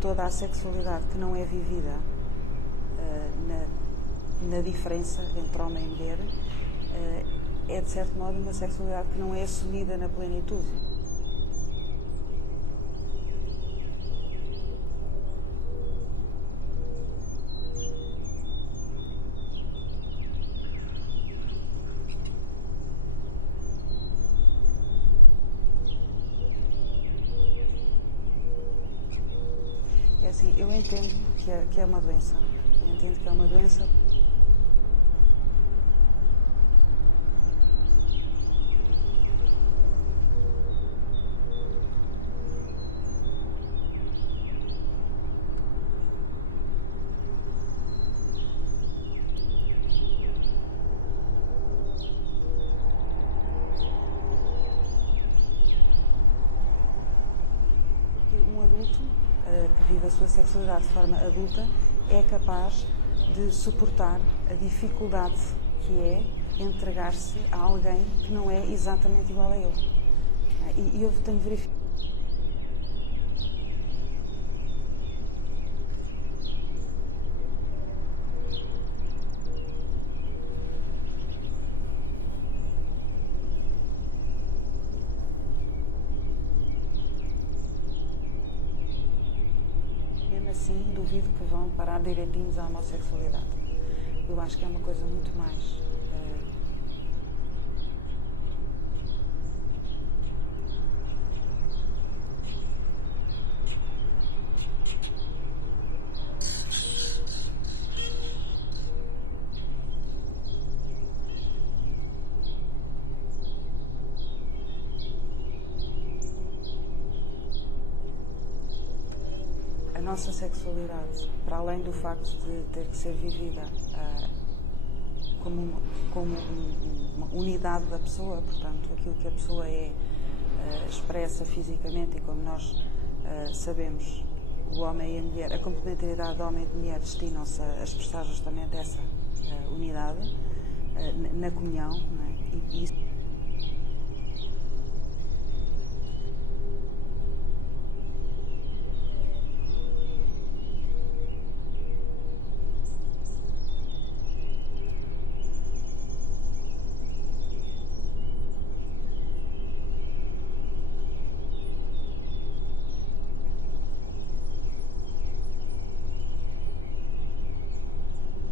toda a sexualidade que não é vivida na diferença entre homem e mulher é, de certo modo, uma sexualidade que não é assumida na plenitude. É assim, eu entendo que é uma doença. Eu entendo que é uma doença. Um adulto que vive a sua sexualidade de forma adulta é capaz de suportar a dificuldade que é entregar-se a alguém que não é exatamente igual a ele. E eu tenho verificado. Mesmo assim, duvido que vão parar direitinhos à homossexualidade. Eu acho que é uma coisa muito mais. A nossa sexualidade, para além do facto de ter que ser vivida como uma unidade da pessoa, portanto, aquilo que a pessoa é expressa fisicamente e como nós sabemos, o homem e a mulher, a complementariedade do homem e de mulher destinam-se a expressar justamente essa unidade na comunhão, não é? E isso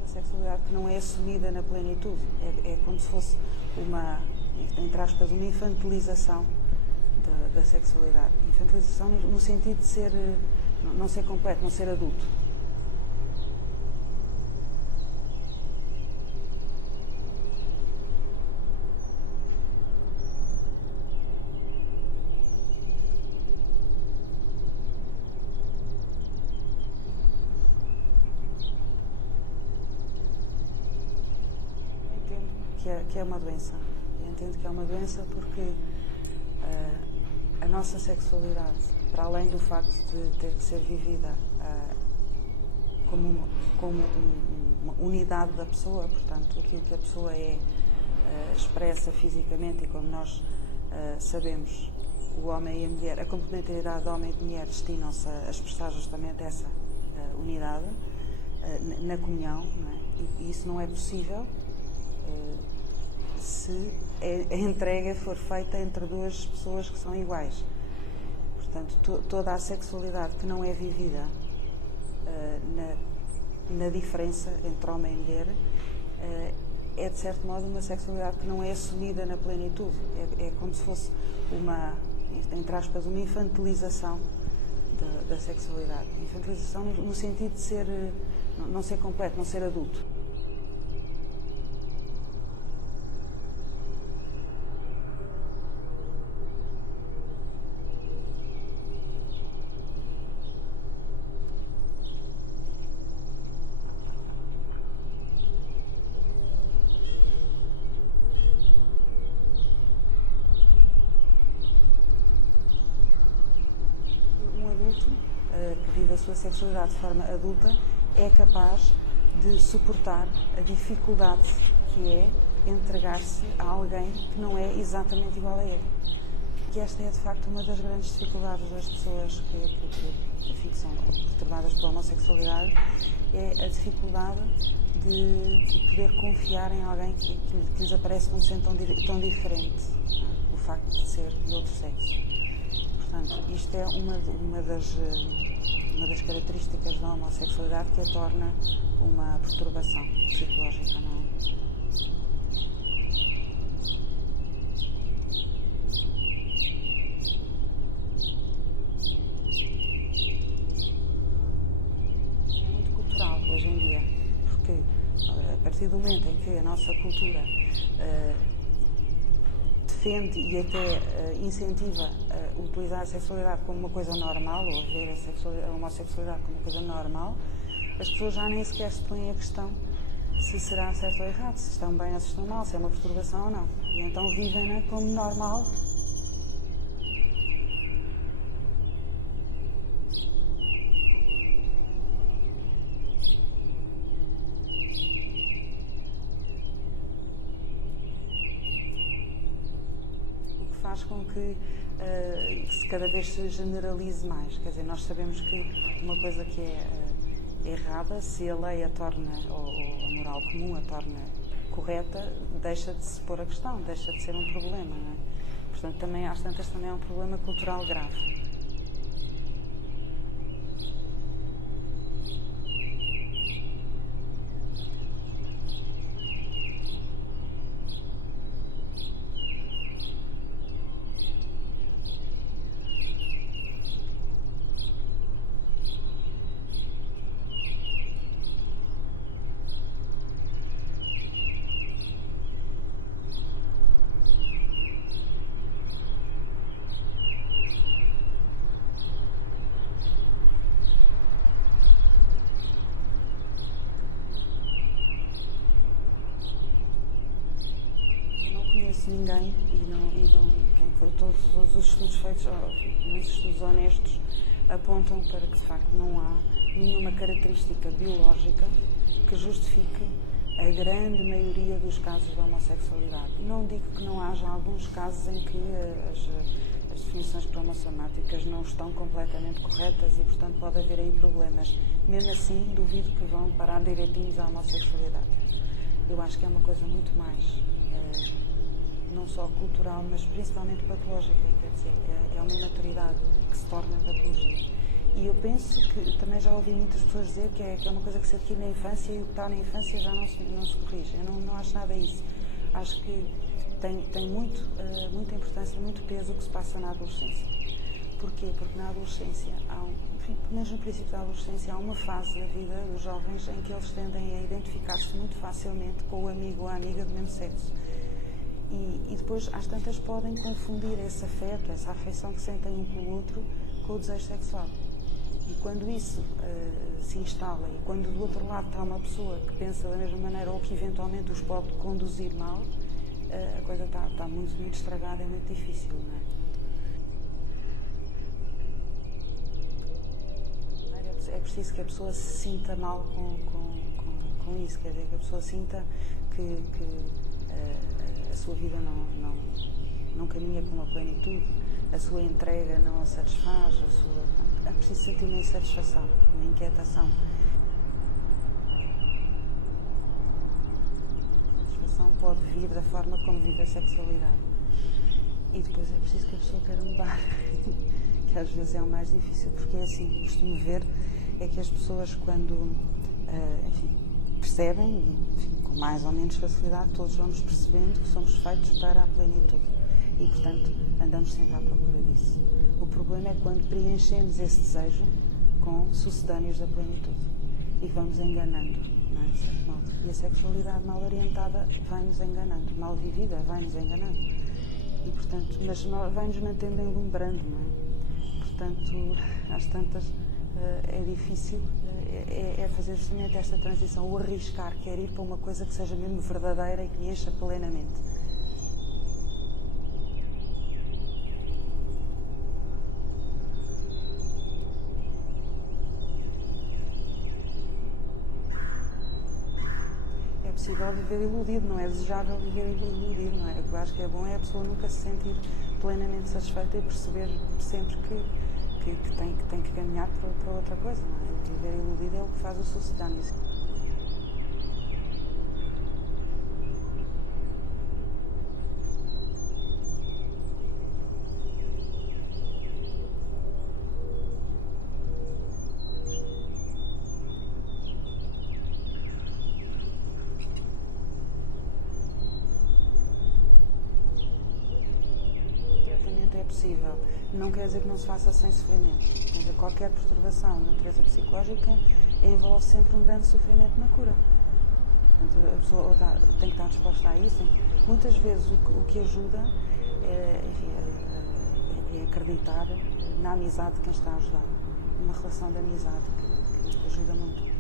sexualidade que não é assumida na plenitude. É como se fosse uma, entre aspas, uma infantilização da sexualidade. Infantilização no sentido de ser, não ser completo, não ser adulto. Que é uma doença. Eu entendo que é uma doença porque a nossa sexualidade, para além do facto de ter que ser vivida como uma unidade da pessoa, portanto, aquilo que a pessoa é expressa fisicamente e como nós sabemos, o homem e a mulher, a complementariedade do homem e de mulher destinam-se a expressar justamente essa unidade na comunhão, não é? E isso não é possível se a entrega for feita entre duas pessoas que são iguais. Portanto, toda a sexualidade que não é vivida na diferença entre homem e mulher é, de certo modo, uma sexualidade que não é assumida na plenitude. É como se fosse uma, entre aspas, uma infantilização da sexualidade. Infantilização no sentido de ser, não ser completo, não ser adulto. Que vive a sua sexualidade de forma adulta é capaz de suportar a dificuldade que é entregar-se a alguém que não é exatamente igual a ele. que esta é de facto uma das grandes dificuldades das pessoas que são perturbadas pela homossexualidade, é a dificuldade de poder confiar em alguém que lhes aparece como sendo tão diferente, não é? O facto de ser de outro sexo. Portanto, isto é uma das características da homossexualidade que a torna uma perturbação psicológica, não é? Hoje em dia, porque a partir do momento em que a nossa cultura defende e até incentiva utilizar a sexualidade como uma coisa normal, ou ver a homossexualidade como uma coisa normal, as pessoas já nem sequer se põem a questão se será certo ou errado, se estão bem ou se estão mal, se é uma perturbação ou não. E então vivem-na como normal. Faz com que cada vez se generalize mais. Quer dizer, nós sabemos que uma coisa que é errada, se a lei a torna, ou a moral comum a torna correta, deixa de se pôr a questão, deixa de ser um problema, não é? Portanto, também, às tantas, também é um problema cultural grave. Conheço ninguém quem foi todos os estudos feitos, muitos estudos honestos, apontam para que de facto não há nenhuma característica biológica que justifique a grande maioria dos casos de homossexualidade. Não digo que não haja alguns casos em que as definições cromossomáticas não estão completamente corretas e, portanto, pode haver aí problemas. Mesmo assim, duvido que vão parar direitinhos à homossexualidade. Eu acho que é uma coisa muito mais não só cultural, mas principalmente patológica, quer dizer, é uma imaturidade que se torna patologia. E eu penso que, também já ouvi muitas pessoas dizer que é uma coisa que se adquire na infância e o que está na infância já não se corrige. Eu não acho nada isso. Acho que tem muita importância, muito peso o que se passa na adolescência. Porquê? Porque na adolescência, pelo menos no princípio da adolescência, há uma fase da vida dos jovens em que eles tendem a identificar-se muito facilmente com o amigo ou a amiga do mesmo sexo. E depois, às tantas, podem confundir esse afeto, essa afeição que sentem um pelo outro, com o desejo sexual. E quando isso se instala, e quando do outro lado está uma pessoa que pensa da mesma maneira ou que eventualmente os pode conduzir mal, a coisa está muito estragada, é muito difícil, não é? É preciso que a pessoa se sinta mal com isso, quer dizer, que a pessoa sinta que a sua vida não caminha com uma plenitude, a sua entrega não a satisfaz, é preciso sentir uma insatisfação, uma inquietação. A satisfação pode vir da forma como vive a sexualidade. E depois é preciso que a pessoa queira mudar, que às vezes é o mais difícil, porque é assim, costumo ver, é que as pessoas quando, percebem, com mais ou menos facilidade, todos vamos percebendo que somos feitos para a plenitude e, portanto, andamos sempre à procura disso. O problema é quando preenchemos esse desejo com sucedâneos da plenitude e vamos enganando, não é? De certo modo. E a sexualidade mal orientada vai-nos enganando, mal vivida vai-nos enganando. E, portanto, mas vai-nos mantendo enlumbrando, não é? Portanto, às tantas, é difícil, é fazer justamente esta transição, o arriscar, quer ir para uma coisa que seja mesmo verdadeira e que me encha plenamente. É possível viver iludido, não é desejável viver iludido, não é? O que eu acho que é bom é a pessoa nunca se sentir plenamente satisfeita e perceber sempre que tem que caminhar para outra coisa, não é? O viver iludido é o que faz o sucedâneo. É possível. Não quer dizer que não se faça sem sofrimento. Quer dizer, qualquer perturbação de natureza psicológica envolve sempre um grande sofrimento na cura. Portanto, a pessoa tem que estar disposta a isso. Muitas vezes o que ajuda é acreditar na amizade de quem está a ajudar. Uma relação de amizade que ajuda muito.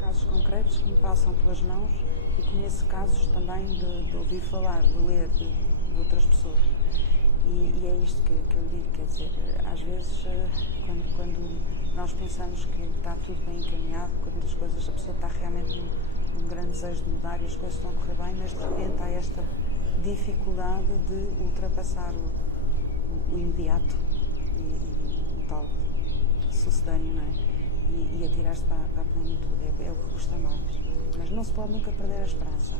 Casos concretos que me passam pelas mãos e conheço casos também de ouvir falar, de ler de outras pessoas. E é isto que eu digo, quer dizer, às vezes quando nós pensamos que está tudo bem encaminhado, quando as coisas, a pessoa está realmente num grande desejo de mudar e as coisas estão a correr bem, mas de repente há esta dificuldade de ultrapassar o imediato e o tal sucedâneo, não é? E atirar-se para a plenitude. É o que custa mais. Mas não se pode nunca perder a esperança.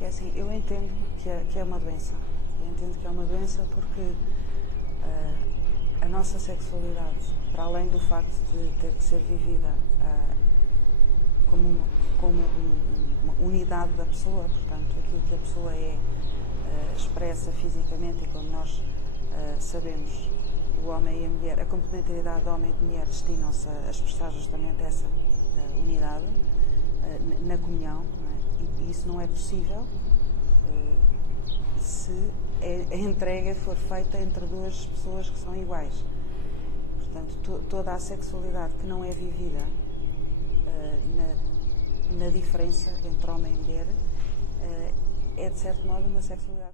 É assim, eu entendo que é uma doença. Eu entendo que é uma doença porque a nossa sexualidade, para além do facto de ter que ser vivida como uma unidade da pessoa, portanto, aquilo que a pessoa expressa fisicamente, e como nós sabemos, o homem e a mulher, a complementariedade de homem e de mulher destinam-se a expressar justamente essa unidade na comunhão, não é? E isso não é possível se a entrega for feita entre duas pessoas que são iguais. Portanto, toda a sexualidade que não é vivida na diferença entre homem e mulher é, de certo modo, uma sexualidade